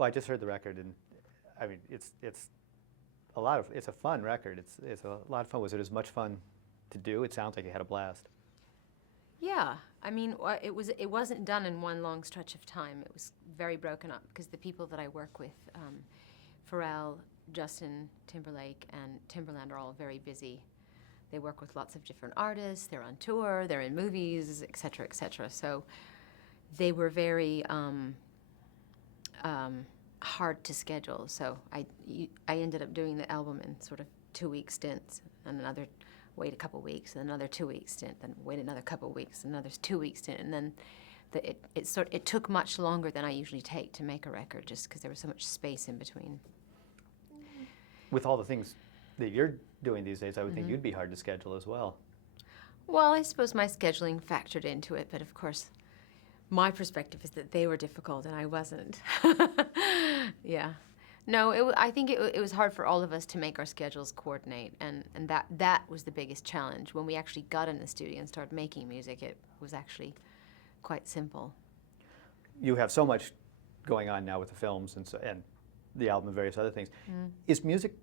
Well, I just heard the record, and I mean, it's it's a fun record. It's a lot of fun. Was it as much fun to do? It sounds like you had a blast. Yeah, I mean, it wasn't done in one long stretch of time. It was very broken up because the people that I work with, Pharrell, Justin Timberlake, and Timberland are all very busy. They work with lots of different artists. They're on tour. They're in movies, et cetera, et cetera. So they were very hard to schedule. So I ended up doing the album in sort of 2-week stints, and another wait a couple weeks, and another 2-week stint, then wait another couple weeks, another 2-week stint, and then it took much longer than I usually take to make a record, just because there was so much space in between. With all the things that you're doing these days, I would think you'd be hard to schedule as well. Well, I suppose my scheduling factored into it, but of course, my perspective is that they were difficult and I wasn't. Yeah. No, I think it was hard for all of us to make our schedules coordinate, and that was the biggest challenge. When we actually got in the studio and started making music, it was actually quite simple. You have so much going on now with the films and the album and various other things. Is music,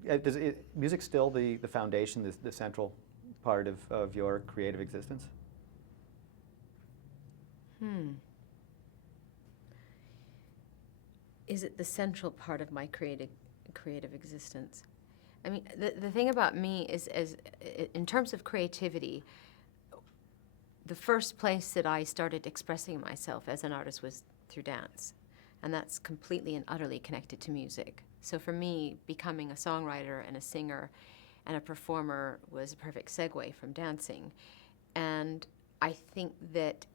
music still the foundation, the central part of your creative existence? Is it the central part of my creative existence? I mean, the thing about me is in terms of creativity, the first place that I started expressing myself as an artist was through dance. And that's completely and utterly connected to music. So for me, becoming a songwriter and a singer and a performer was a perfect segue from dancing. And I think that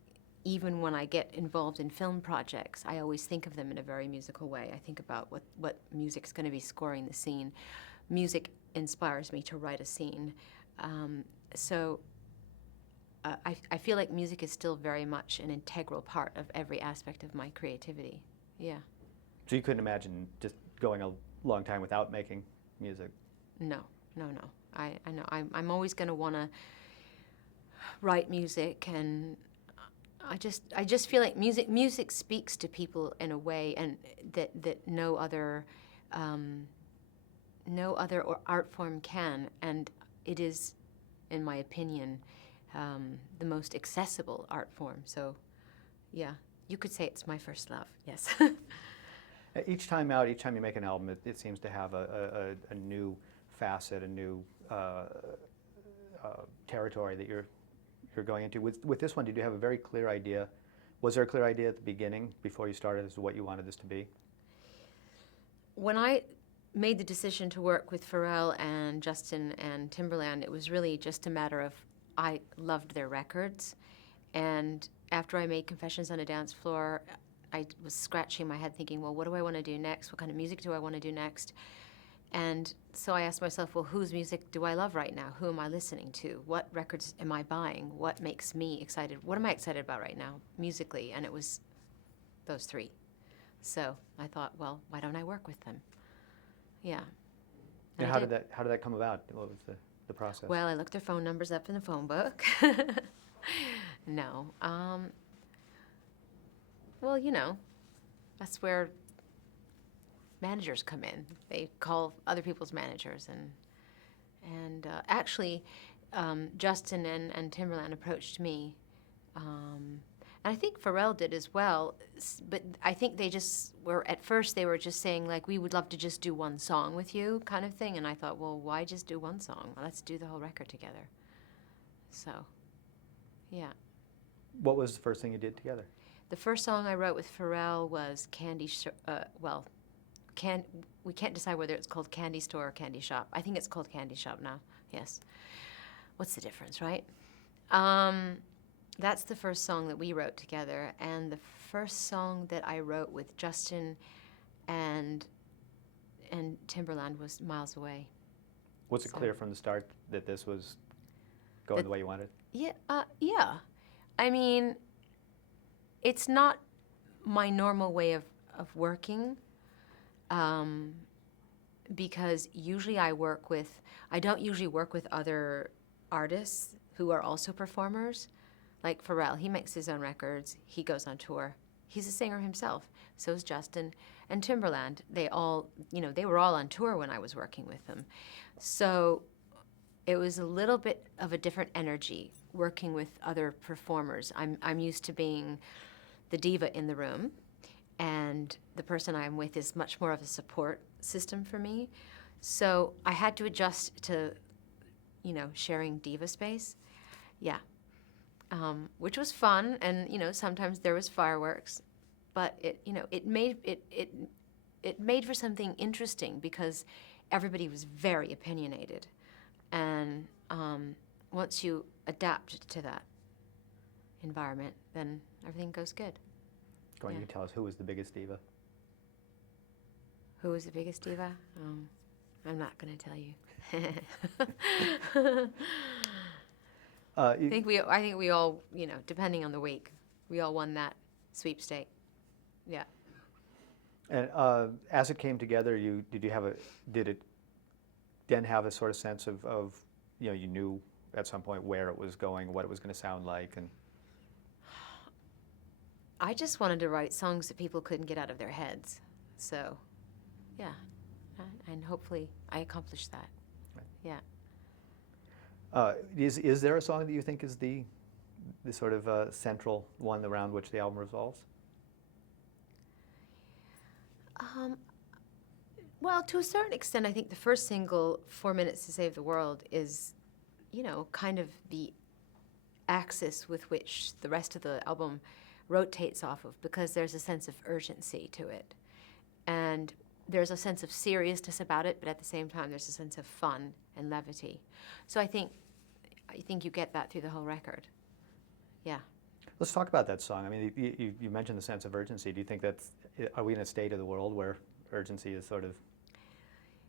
even when I get involved in film projects, I always think of them in a very musical way. I think about what music's going to be scoring the scene. Music inspires me to write a scene. I feel like music is still very much an integral part of every aspect of my creativity. Yeah. So you couldn't imagine just going a long time without making music? No. I know. I'm always going to want to write music, and I just feel like music speaks to people in a way, and that no other art form can, and it is, in my opinion, the most accessible art form. So, yeah, you could say it's my first love. Yes. Each time you make an album, it seems to have a new facet, a new territory that you're going into. With this one, did you have a very clear idea? Was there a clear idea at the beginning, before you started, as to what you wanted this to be? When I made the decision to work with Pharrell and Justin and Timberland, it was really just a matter of, I loved their records. And after I made Confessions on a Dance Floor, I was scratching my head thinking, well, what do I want to do next? What kind of music do I want to do next? And so I asked myself, well, whose music do I love right now? Who am I listening to? What records am I buying? What makes me excited? What am I excited about right now, musically? And it was those three. So I thought, well, why don't I work with them? Yeah. And how did that come about? What was the process? Well, I looked their phone numbers up in the phone book. No. Well, you know, that's where managers come in. They call other people's managers, and actually, Justin and Timberland approached me, and I think Pharrell did as well. But I think they just were, at first they were just saying, like, we would love to just do one song with you, kind of thing. And I thought, well, why just do one song? Let's do the whole record together. So, yeah. What was the first thing you did together? The first song I wrote with Pharrell was we can't decide whether it's called Candy Store or Candy Shop. I think it's called Candy Shop now, yes. What's the difference, right? That's the first song that we wrote together, and the first song that I wrote with Justin and Timberland was Miles Away. Was it clear from the start that this was going the way you wanted? Yeah, yeah. I mean, it's not my normal way of working, because usually I don't usually work with other artists who are also performers. Like Pharrell, he makes his own records, he goes on tour, He's a singer himself. So is Justin and Timberland. They all, they were all on tour when I was working with them. So it was a little bit of a different energy working with other performers. I'm used to being the diva in the room, and the person I'm with is much more of a support system for me. So I had to adjust to, sharing diva space. Yeah. Which was fun, and sometimes there was fireworks, but it made for something interesting because everybody was very opinionated, and once you adapt to that environment, then everything goes good. Go on, you can tell us who was the biggest diva. Who was the biggest diva? I'm not going to tell you. I think we all, depending on the week, we all won that sweepstake. Yeah. And as it came together, did it then have a sort of sense of you knew at some point where it was going, what it was going to sound like, and I just wanted to write songs that people couldn't get out of their heads. So, yeah, and hopefully I accomplished that. Right. Yeah. Is there a song that you think is the sort of central one around which the album revolves? Well, to a certain extent, I think the first single, 4 Minutes to Save the World, is, kind of the axis with which the rest of the album rotates off of, because there's a sense of urgency to it. And there's a sense of seriousness about it, but at the same time, there's a sense of fun and levity. So I think you get that through the whole record. Yeah. Let's talk about that song. I mean, you mentioned the sense of urgency. Do you think are we in a state of the world where urgency is sort of?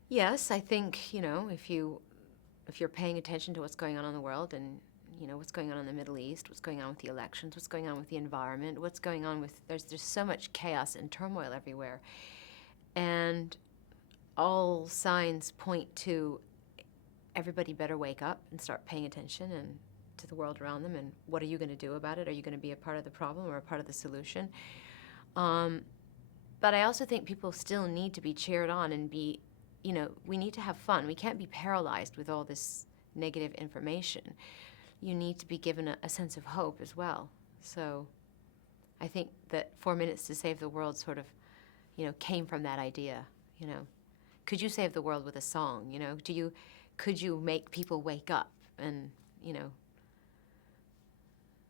Yes, I think, if you're paying attention to what's going on in the world, and what's going on in the Middle East, what's going on with the elections, what's going on with the environment, what's going on with there's so much chaos and turmoil everywhere, and all signs point to everybody better wake up and start paying attention and to the world around them, and what are you going to do about it? Are you going to be a part of the problem or a part of the solution? But I also think people still need to be cheered on and be, we need to have fun. We can't be paralyzed with all this negative information. You need to be given a sense of hope as well. So I think that 4 Minutes to Save the World sort of, came from that idea, Could you save the world with a song, Could you make people wake up? And,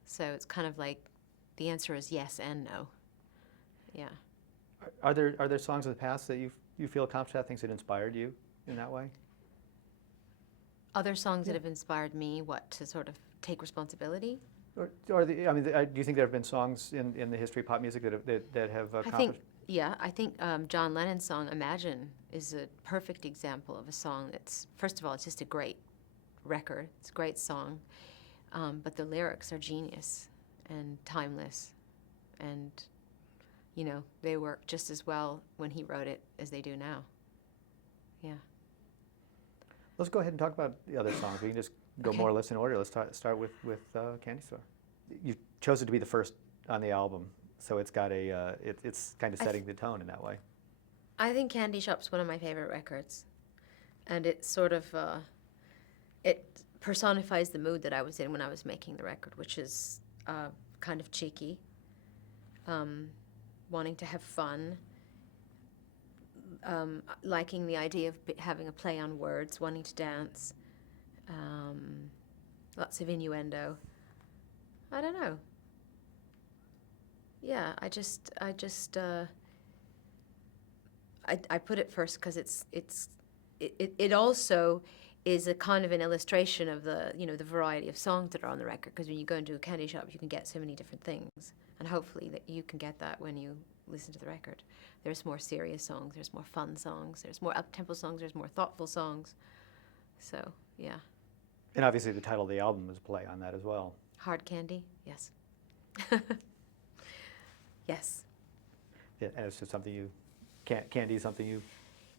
so it's kind of like the answer is yes and no. Yeah. Are there songs of the past that you feel accomplished that, things that inspired you in that way? Other songs that have inspired me, to sort of take responsibility? Do you think there have been songs in the history of pop music that have accomplished? I think John Lennon's song "Imagine" is a perfect example of a song that's, first of all, it's just a great record. It's a great song, but the lyrics are genius and timeless, and they work just as well when he wrote it as they do now. Yeah. Let's go ahead and talk about the other songs. We can just go more or less in order. Let's start with Candy Store. You chose it to be the first on the album, so it's got it's kind of setting the tone in that way. I think Candy Shop's one of my favorite records, and it sort of it personifies the mood that I was in when I was making the record, which is kind of cheeky, wanting to have fun, liking the idea of having a play on words, wanting to dance, lots of innuendo. I don't know. Yeah, I put it first because it also is a kind of an illustration of the the variety of songs that are on the record. Because when you go into a candy shop, you can get so many different things, and hopefully that you can get that when you listen to the record. There's more serious songs, there's more fun songs, there's more up-tempo songs, there's more thoughtful songs. So yeah. And obviously, the title of the album is a play on that as well. Hard Candy, yes. Yes. Yeah, and it's just something candy is something you.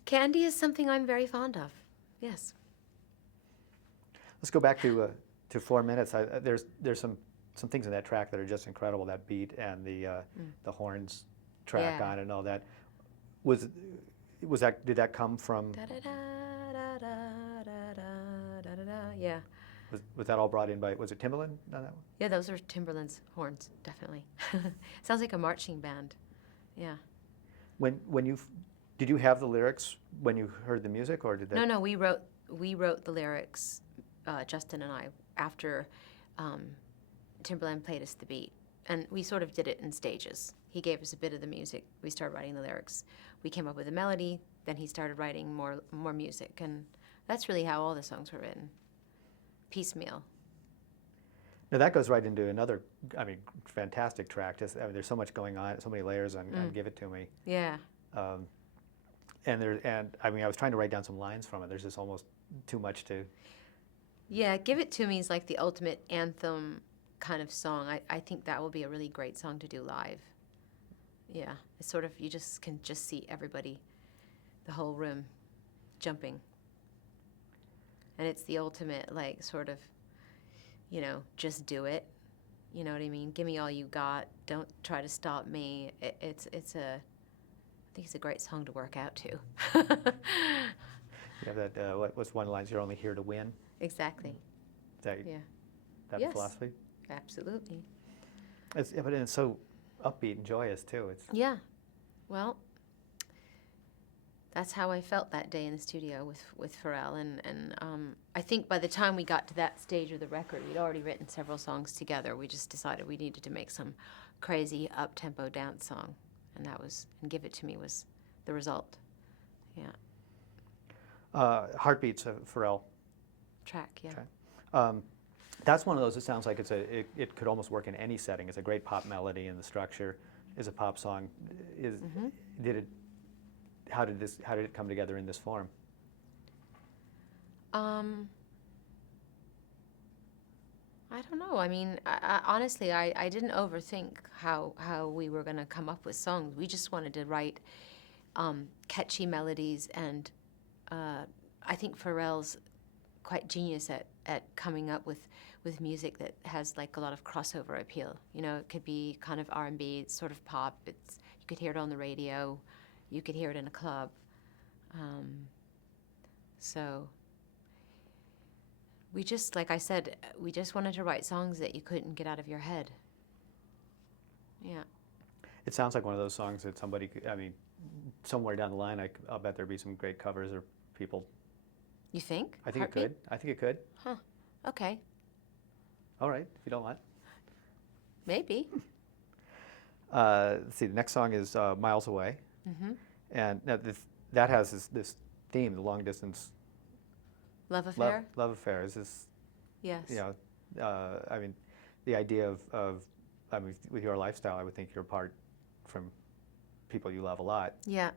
Candy is something I'm very fond of. Yes. Let's go back to 4 minutes. There's some some things in that track that are just incredible. That beat and the horns track Yeah. on it and all that. Was that, did that come from? Da da da da da da da da da da. Yeah. Was that all brought in by? Was it Timbaland on that one? Yeah, those are Timberland's horns, definitely. Sounds like a marching band. Yeah. Did you have the lyrics when you heard the music, or did that? No, we wrote the lyrics, Justin and I, after Timberland played us the beat. And we sort of did it in stages. He gave us a bit of the music. We started writing the lyrics. We came up with a melody. Then he started writing more music. And that's really how all the songs were written, piecemeal. Now that goes right into another, I mean, fantastic track. Just, I mean, there's so much going on, so many layers on Give It To Me. Yeah. And I mean, I was trying to write down some lines from it. There's just almost too much to. Yeah, Give It To Me is like the ultimate anthem kind of song. I think that will be a really great song to do live. Yeah, it's sort of, you just can just see everybody, the whole room, jumping. And it's the ultimate, like, sort of, you know, just do it. You know what I mean? Give me all you got. Don't try to stop me. I think it's a great song to work out to. You have that, what was one of the lines? You're only here to win. Exactly. Is that, Yeah. that Yes. philosophy? Absolutely. But it's so upbeat and joyous too. It's Yeah. Well, that's how I felt that day in the studio with Pharrell. And I think by the time we got to that stage of the record, we'd already written several songs together. We just decided we needed to make some crazy up-tempo dance song. And Give It To Me was the result. Yeah. Heartbeats of Pharrell. Track, yeah. Okay. That's one of those. It sounds like it could almost work in any setting. It's a great pop melody, and the structure is a pop song. How did it come together in this form? I don't know. I mean, honestly, I didn't overthink how we were going to come up with songs. We just wanted to write catchy melodies, and I think Pharrell's quite genius at coming up with music that has like a lot of crossover appeal. You know, it could be kind of R&B, it's sort of pop. You could hear it on the radio, you could hear it in a club. So we just, like I said, we just wanted to write songs that you couldn't get out of your head. Yeah. It sounds like one of those songs that somebody could, I mean, somewhere down the line, I'll bet there'd be some great covers or people. You think? I think Heartbeat? it could. I think it could. Huh. Okay. All right, if you don't want. Maybe. Let's see, the next song is Miles Away. Mm-hmm. And now that has this theme, the long distance Love affair? love affair. Is this, Yes. you know, I mean, the idea of, I mean, with your lifestyle, I would think you're apart from people you love a lot. Yeah.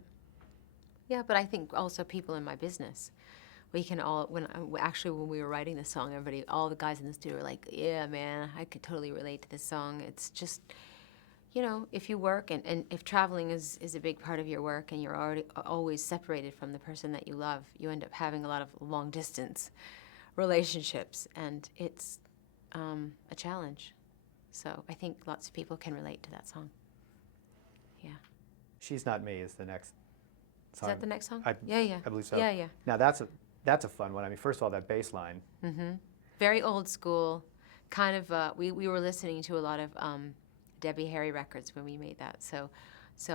Yeah, but I think also people in my business. We can all, when we were writing this song, all the guys in the studio were like, yeah, man, I could totally relate to this song. It's just, you know, if you work and if traveling is a big part of your work and you're always separated from the person that you love, you end up having a lot of long distance relationships, and it's a challenge. So I think lots of people can relate to that song. Yeah. She's Not Me is the next song. Is that the next song? Yeah, yeah. I believe so. Yeah, yeah. Now that's a fun one. I mean, first of all, that bass line. Mm-hmm. Very old school, kind of. We were listening to a lot of Debbie Harry records when we made that. So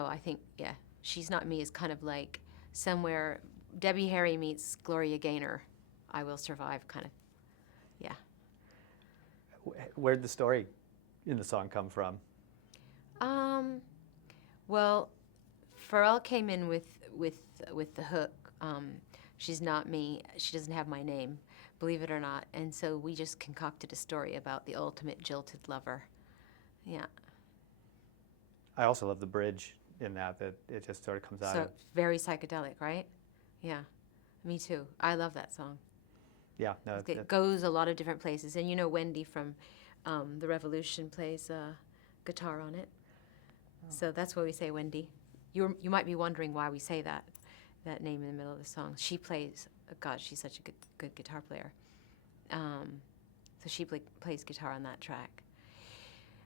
I think, yeah, She's Not Me is kind of like somewhere Debbie Harry meets Gloria Gaynor. I Will Survive, kind of. Yeah. Where'd the story in the song come from? Well, Pharrell came in with the hook. She's not me. She doesn't have my name, believe it or not. And so we just concocted a story about the ultimate jilted lover. Yeah. I also love the bridge in that it just sort of comes out So of. very psychedelic, right? Yeah. Me too. I love that song. Yeah, no, It goes a lot of different places. And you know Wendy from The Revolution plays guitar on it. Oh. So that's why we say Wendy. You might be wondering why we say that name in the middle of the song. She plays, God, she's such a good guitar player. So she plays guitar on that track.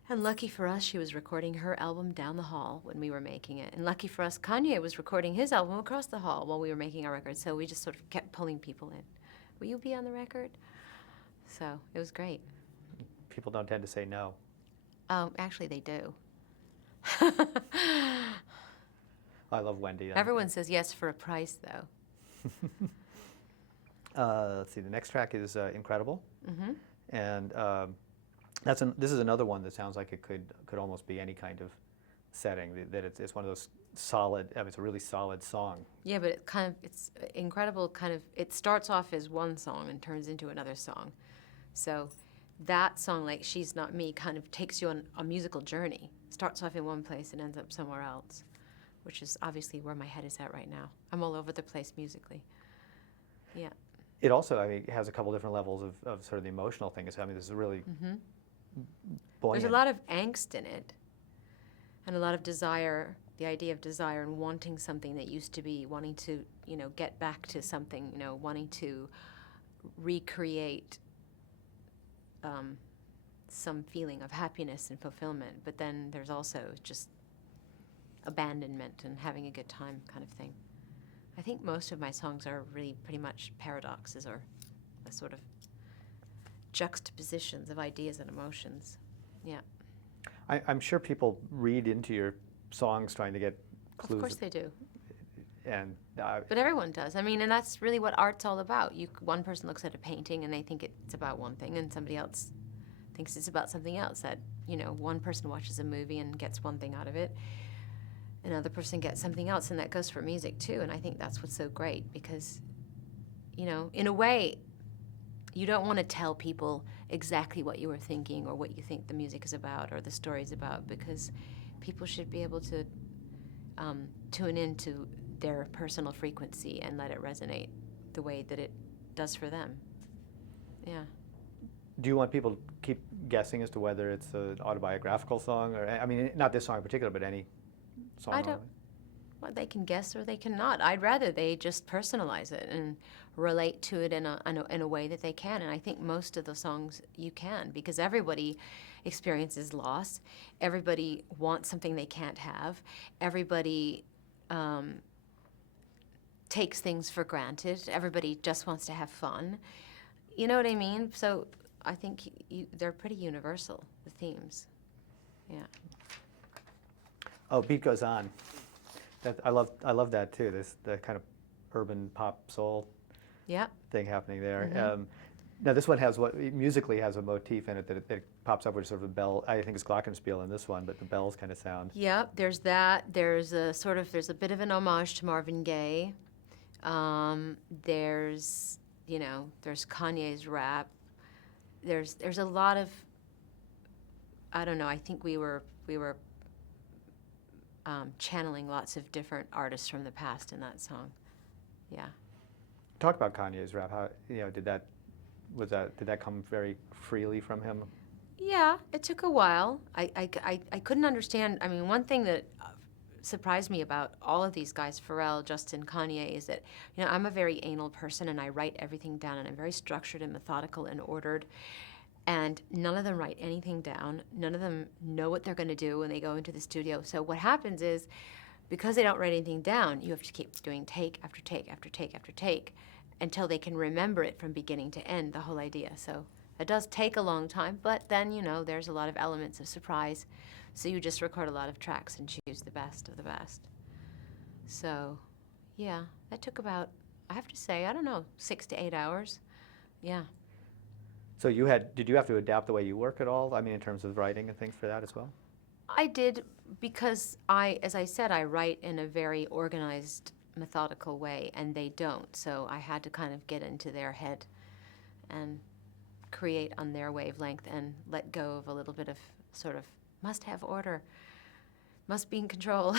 And lucky for us, she was recording her album down the hall when we were making it. And lucky for us, Kanye was recording his album across the hall while we were making our record. So we just sort of kept pulling people in. Will you be on the record? So it was great. People don't tend to say no. Actually, they do. I love Wendy. Everyone says yes for a price, though. Let's see, the next track is Incredible. Mm-hmm. And this is another one that sounds like it could almost be any kind of setting, that it's one of those solid, it's a really solid song. Yeah, but it's incredible, it starts off as one song and turns into another song. So that song, like She's Not Me, kind of takes you on a musical journey. Starts off in one place and ends up somewhere else, which is obviously where my head is at right now. I'm all over the place musically. Yeah. It also, has a couple different levels of sort of the emotional thing. This is really buoyant. There's a lot of angst in it, and a lot of desire, the idea of desire and wanting something that used to be, wanting to, get back to something, wanting to recreate some feeling of happiness and fulfillment. But then there's also just abandonment and having a good time kind of thing. I think most of my songs are really pretty much paradoxes or a sort of juxtapositions of ideas and emotions. Yeah. I'm sure people read into your songs trying to get clues. Of course they do. And but everyone does. And that's really what art's all about. One person looks at a painting and they think it's about one thing, and somebody else thinks it's about something else. That, one person watches a movie and gets one thing out of it. Another person gets something else, and that goes for music too. And I think that's what's so great because, in a way, you don't want to tell people exactly what you were thinking or what you think the music is about or the story is about, because people should be able to tune into their personal frequency and let it resonate the way that it does for them. Yeah. Do you want people to keep guessing as to whether it's an autobiographical song or, not this song in particular, but any song? I don't. Well, they can guess or they cannot. I'd rather they just personalize it and relate to it in a way that they can. And I think most of the songs you can, because everybody experiences loss. Everybody wants something they can't have. Everybody takes things for granted. Everybody just wants to have fun. You know what I mean? So I think they're pretty universal, the themes. Yeah. Oh, Beat Goes On. I love that too. The kind of urban pop soul thing happening there. Mm-hmm. Now this one musically has a motif in it that it pops up with sort of a bell. I think it's glockenspiel in this one, but the bells kind of sound. Yeah, there's that. There's a bit of an homage to Marvin Gaye. There's Kanye's rap. There's a lot of, I don't know, I think we were channeling lots of different artists from the past in that song. Yeah. Talk about Kanye's rap. How did that come very freely from him? Yeah, it took a while. I couldn't understand. One thing that surprised me about all of these guys, Pharrell, Justin, Kanye, is that I'm a very anal person and I write everything down and I'm very structured and methodical and ordered. And none of them write anything down. None of them know what they're going to do when they go into the studio. So what happens is, because they don't write anything down, you have to keep doing take after take after take after take until they can remember it from beginning to end, the whole idea. So it does take a long time, but then, there's a lot of elements of surprise. So you just record a lot of tracks and choose the best of the best. So, yeah, that took about, I have to say, 6 to 8 hours. Yeah. So did you have to adapt the way you work at all? In terms of writing and things for that as well? I did, because as I said, I write in a very organized, methodical way, and they don't. So I had to kind of get into their head and create on their wavelength and let go of a little bit of sort of must have order, must be in control.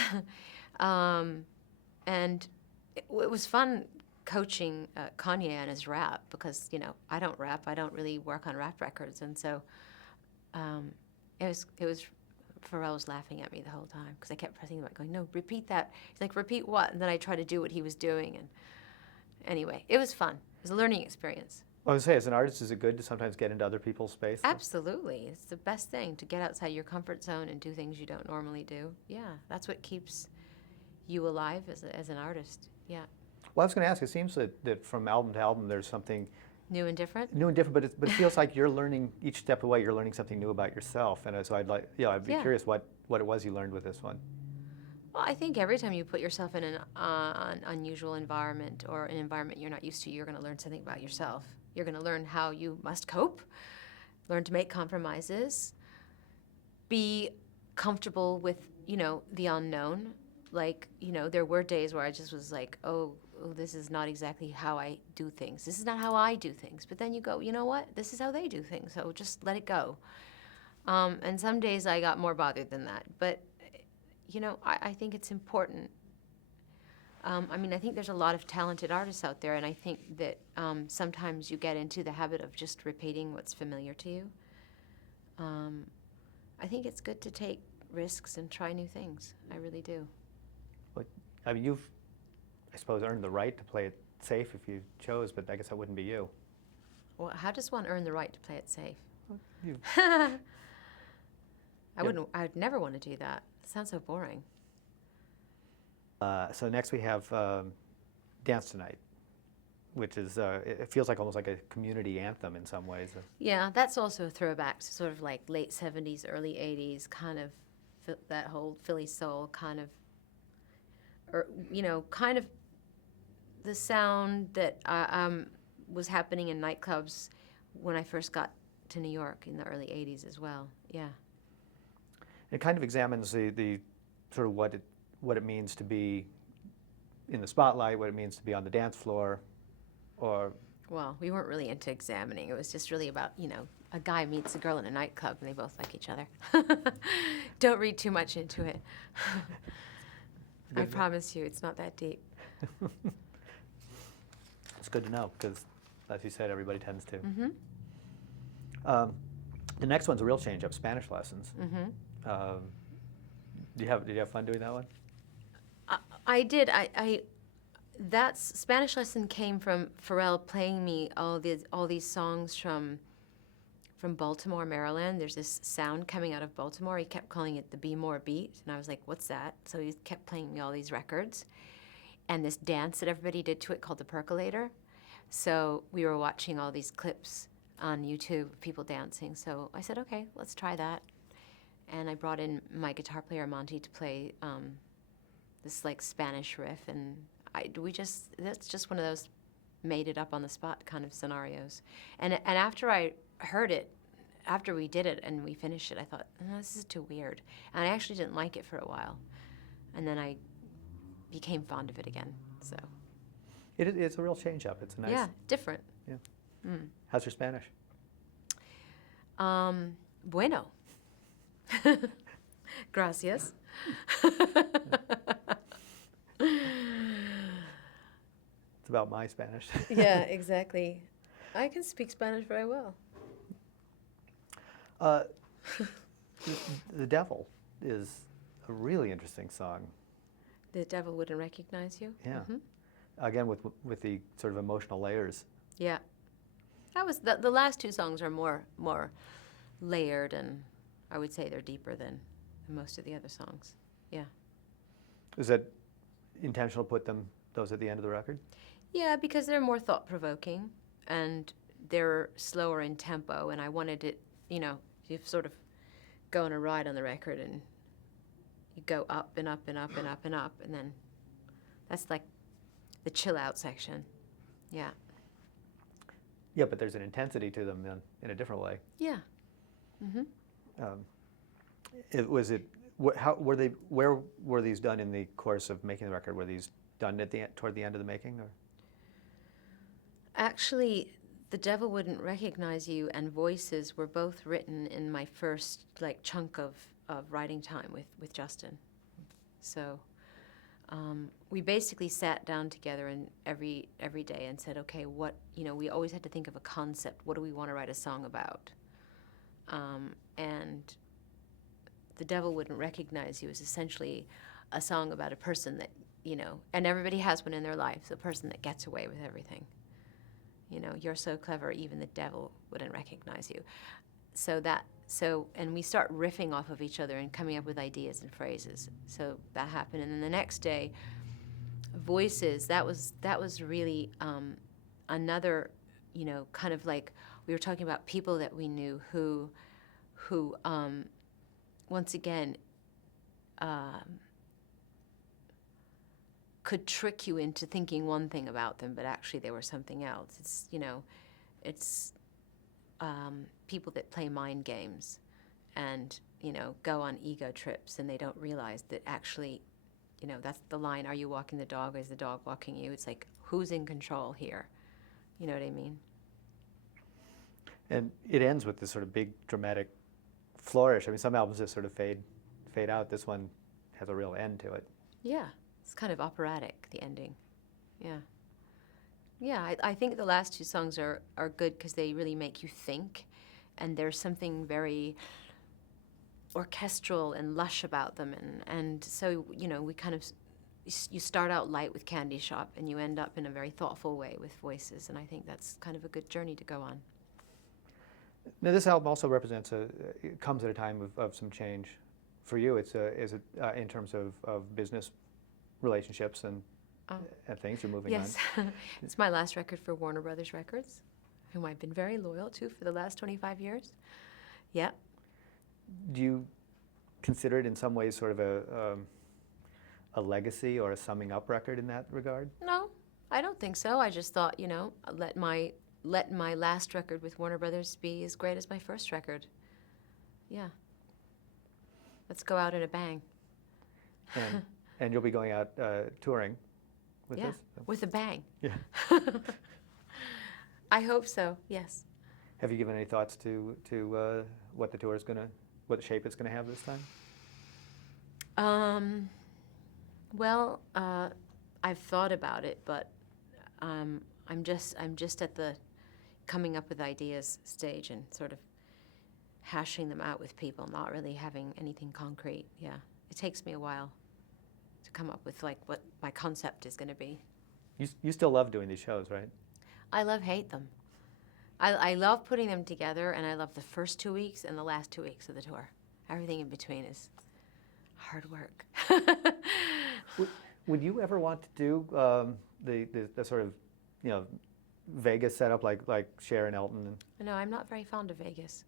And it was fun coaching Kanye on his rap, because I don't rap. I don't really work on rap records, and so it was Pharrell was laughing at me the whole time because I kept pressing him, going, no, repeat that. He's like, repeat what? And then I tried to do what he was doing, and anyway, it was fun. It was a learning experience. I would say, as an artist, is it good to sometimes get into other people's space? Absolutely. It's the best thing to get outside your comfort zone and do things you don't normally do. Yeah, that's what keeps you alive as an artist. Yeah. Well, I was going to ask, it seems that from album to album there's something New and different? new and different, but it feels like you're learning, each step of the way, you're learning something new about yourself. And so I'd be Yeah. curious what it was you learned with this one. Well, I think every time you put yourself in an unusual environment or an environment you're not used to, you're going to learn something about yourself. You're going to learn how you must cope, learn to make compromises, be comfortable with, the unknown. Like, there were days where I just was like, oh, this is not exactly how I do things. This is not how I do things. But then you go, you know what? This is how they do things, so just let it go. And some days I got more bothered than that. But, I think it's important. I think there's a lot of talented artists out there, and I think that sometimes you get into the habit of just repeating what's familiar to you. I think it's good to take risks and try new things. I really do. I mean, you've, I suppose, earned the right to play it safe if you chose, but I guess that wouldn't be you. Well, how does one earn the right to play it safe? You- I'd never want to do that. It sounds so boring. So next we have Dance Tonight, which is, it feels like almost like a community anthem in some ways. Yeah, that's also a throwback to sort of like late 70s, early 80s, kind of that whole Philly soul kind of, or, kind of the sound that was happening in nightclubs when I first got to New York in the early 80s as well. Yeah. It kind of examines the sort of what it means to be in the spotlight, what it means to be on the dance floor, or... Well, we weren't really into examining. It was just really about, a guy meets a girl in a nightclub and they both like each other. Don't read too much into it. I promise you, it's not that deep. It's good to know, because, as you said, everybody tends to. Mm-hmm. The next one's a real change-up, Spanish lessons. Mm-hmm. Did you have fun doing that one? I did. That Spanish lesson came from Pharrell playing me all these songs from Baltimore, Maryland. There's this sound coming out of Baltimore. He kept calling it the Be More beat, and I was like, "What's that?" So he kept playing me all these records, and this dance that everybody did to it called the percolator. So we were watching all these clips on YouTube of people dancing. So I said, "Okay, let's try that." And I brought in my guitar player Monty to play this like Spanish riff, and that's just one of those made it up on the spot kind of scenarios. And after I heard it, after we did it and we finished it, I thought, oh, this is too weird. And I actually didn't like it for a while. And then I became fond of it again. So It's a real change-up. It's a nice... yeah, different. Yeah. Mm. How's your Spanish? Bueno. Gracias. It's about my Spanish. Yeah, exactly. I can speak Spanish very well. The Devil is a really interesting song. The devil wouldn't recognize you? Yeah. Mhm. Again, with the sort of emotional layers. Yeah. That was the last two songs are more layered, and I would say they're deeper than most of the other songs. Yeah. Is that intentional to put those at the end of the record? Yeah, because they're more thought-provoking, and they're slower in tempo, and I wanted it, you sort of go on a ride on the record, and you go up and up and up and up and up, and then that's like the chill-out section. Yeah. Yeah, but there's an intensity to them in a different way. Yeah. Mm-hmm. Where were these done in the course of making the record? Were these done toward the end of the making? Or? Actually, The Devil Wouldn't Recognize You and Voices were both written in my first chunk of writing time with Justin. So we basically sat down together and every day and said, okay, we always had to think of a concept. What do we want to write a song about? And The Devil Wouldn't Recognize You is essentially a song about a person that, and everybody has one in their life, the person that gets away with everything. You know, you're so clever, even the devil wouldn't recognize you. And we start riffing off of each other and coming up with ideas and phrases. So that happened, and then the next day, voices. That was really another, you know, kind of like we were talking about people that we knew who once again could trick you into thinking one thing about them, but actually they were something else. It's, you know, it's people that play mind games and, you know, go on ego trips, and they don't realize that actually, you know, that's the line, are you walking the dog or is the dog walking you? It's like, who's in control here? You know what I mean? And it ends with this sort of big dramatic flourish. I mean, some albums just sort of fade out. This one has a real end to it. Yeah, it's kind of operatic, the ending. Yeah. Yeah, I think the last two songs are good because they really make you think, and there's something very orchestral and lush about them, and so, you know, we kind of, you start out light with Candy Shop and you end up in a very thoughtful way with Voices, and I think that's kind of a good journey to go on. Now, this album also represents it comes at a time of some change for you. Is it in terms of business relationships and things you're moving on? Yes, it's my last record for Warner Brothers Records, whom I've been very loyal to for the last 25 years. Yeah. Do you consider it in some ways sort of a legacy or a summing up record in that regard? No, I don't think so. I just thought, you know, let my last record with Warner Brothers be as great as my first record. Yeah. Let's go out in a bang. And you'll be going out touring with this? With a bang. Yeah. I hope so, yes. Have you given any thoughts to what the tour is going to, what shape it's going to have this time? Well, I've thought about it, but I'm just at the coming up with ideas stage and sort of hashing them out with people, not really having anything concrete. Yeah, it takes me a while to come up with like what my concept is going to be. You still love doing these shows, right? I hate them. I love putting them together, and I love the first 2 weeks and the last 2 weeks of the tour. Everything in between is hard work. Would you ever want to do the sort of, you know, Vegas setup like Cher and Elton? No, I'm not very fond of Vegas.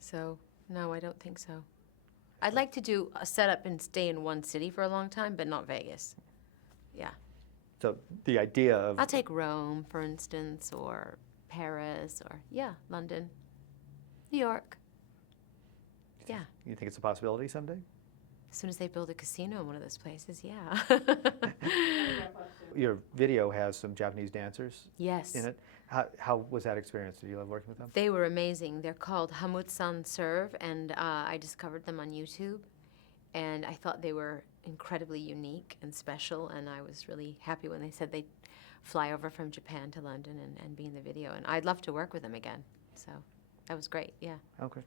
So, no, I don't think so. I'd like to do a setup and stay in one city for a long time, but not Vegas. Yeah. So the idea of... I'll take Rome, for instance, or Paris, or, yeah, London, New York. Yeah. You think it's a possibility someday? As soon as they build a casino in one of those places, yeah. Your video has some Japanese dancers Yes. in it. How was that experience? Did you love working with them? They were amazing. They're called Hamut-san Serve, and I discovered them on YouTube. And I thought they were incredibly unique and special, and I was really happy when they said they'd fly over from Japan to London and be in the video. And I'd love to work with them again. So that was great, yeah. Okay.